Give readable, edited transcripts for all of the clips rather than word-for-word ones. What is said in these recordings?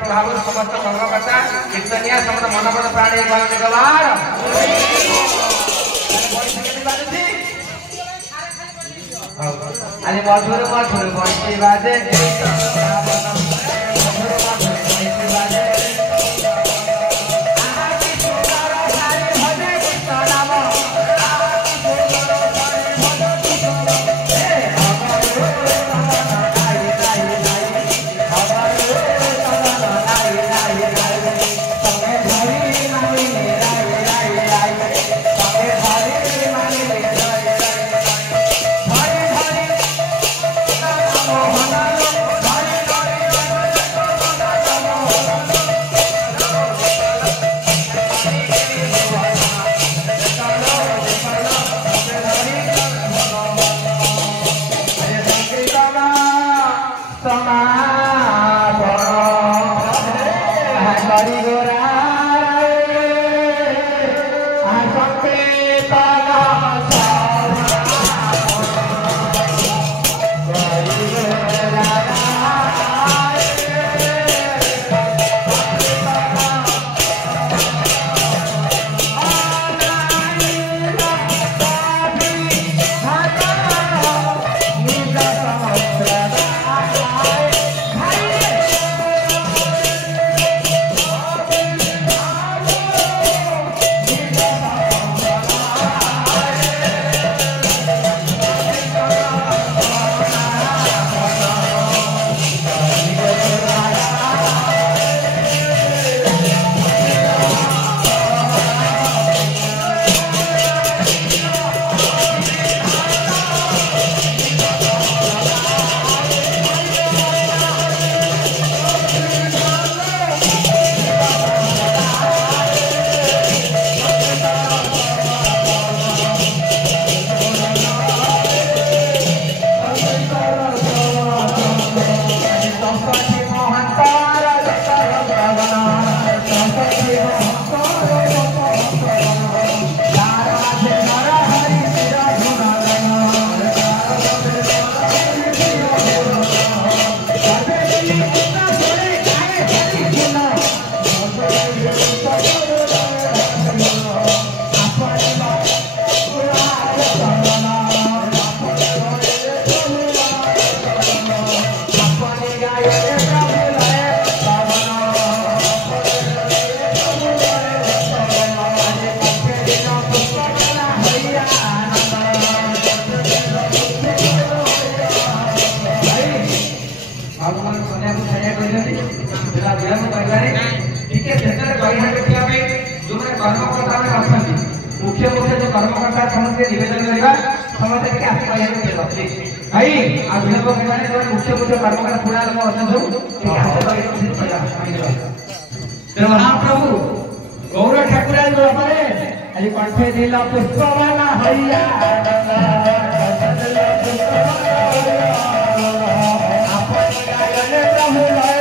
प्रभाव समस्त कर्मकर्ता कीर्तनिया समस्त मनोबल प्राण एक भाव निगवार अरे मधुर मधुर बंसी बाजे मुख्य मुख्य जो कर्मकर्ता समस्त निवेदन करवा समस्त के आसी पाया के देबो भाई आ विलंब करने जो मुख्य मुख्य कर्मकर्ता पूरा लोग असन जो आसी पाया के देबो तो महाप्रभु गौर ठाकुर जो परे आज कंठे दिला पुष्पवाना हैया आपन गायने प्रभु लय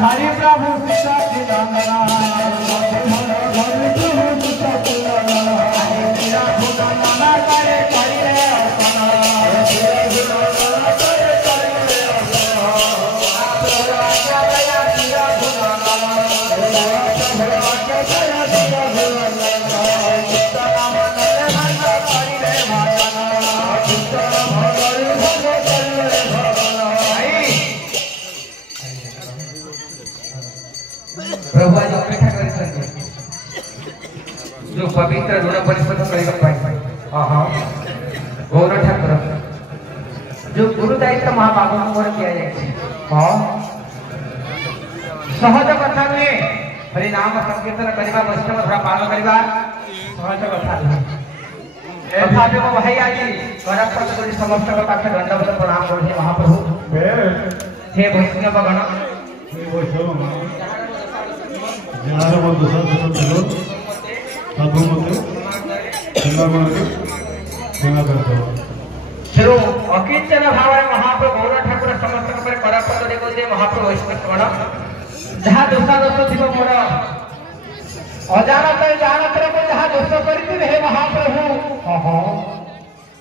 धारी प्रभु प्रभु आज अपेक्षा कर जो पवित्र ऋण परिशोध करने गौर ठाकुर जो गुरु दायित्व महाबाबू किया जाए सहज कथा नुहे हरिनाम संकीर्तन करवा वैष्णव धर्म पालन करवा सहज कथा तथापि मो भाई आज गणपत करी समस्त पाखे दंडवत प्रणाम करुचे महाप्रभु हे वैष्णव गण तेणु अकिंचन भाव महाप्रभु गौर ठाकुर समस्त करपत देखते महाप्रभु वैष्णव गण जहाँ दोषा दोष थी मोर अजानत जानत जहाँ दोष कर हे महाप्रभु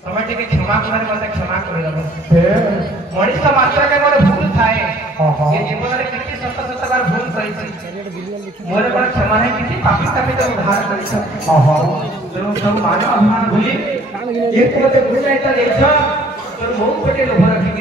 तमें टे क्षमा कर मत क्षमा कर मनीष मात्र के मोर भूल थाए ये जीवन में कितनी सत सत बार भूल कर मोर कौन क्षमा है कितनी पापी पापी तो उद्धार कर सब मान अभिमान भूली एक भूल जाए तो देख बहुत बड़े लोभ रखी